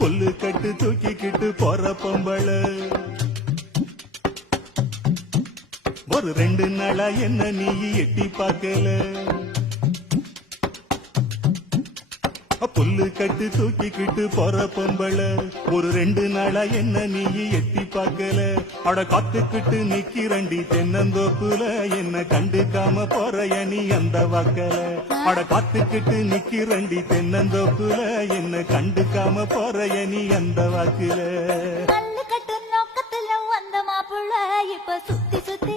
புல்லு கட்டு தூக்கிக்கிட்டு போற பொம்பள ஒரு 2 நாளா என்ன நீ எட்டி பார்க்கல புல்லு கட்டு தூக்கிக்கிட்டு போற பொம்பள ஒரு 2 நாளா என்ன நீ எட்டி பார்க்கல அட காத்துக்கிட்டு நிக்கிறண்டி தென்னந்தோப்புல என்ன கண்டுக்காம போறைய நீ அந்த வாக்கல அட காத்துக்கிட்டு நிக்கிறண்டி தென்னந்தோப்புல என்ன கண்டுக்காம போறைய நீ அந்த வாக்குல கல்லு கட்டு நோக்கத்துல வந்த மாப்பிள்ள இப்ப சுத்தி சுத்தி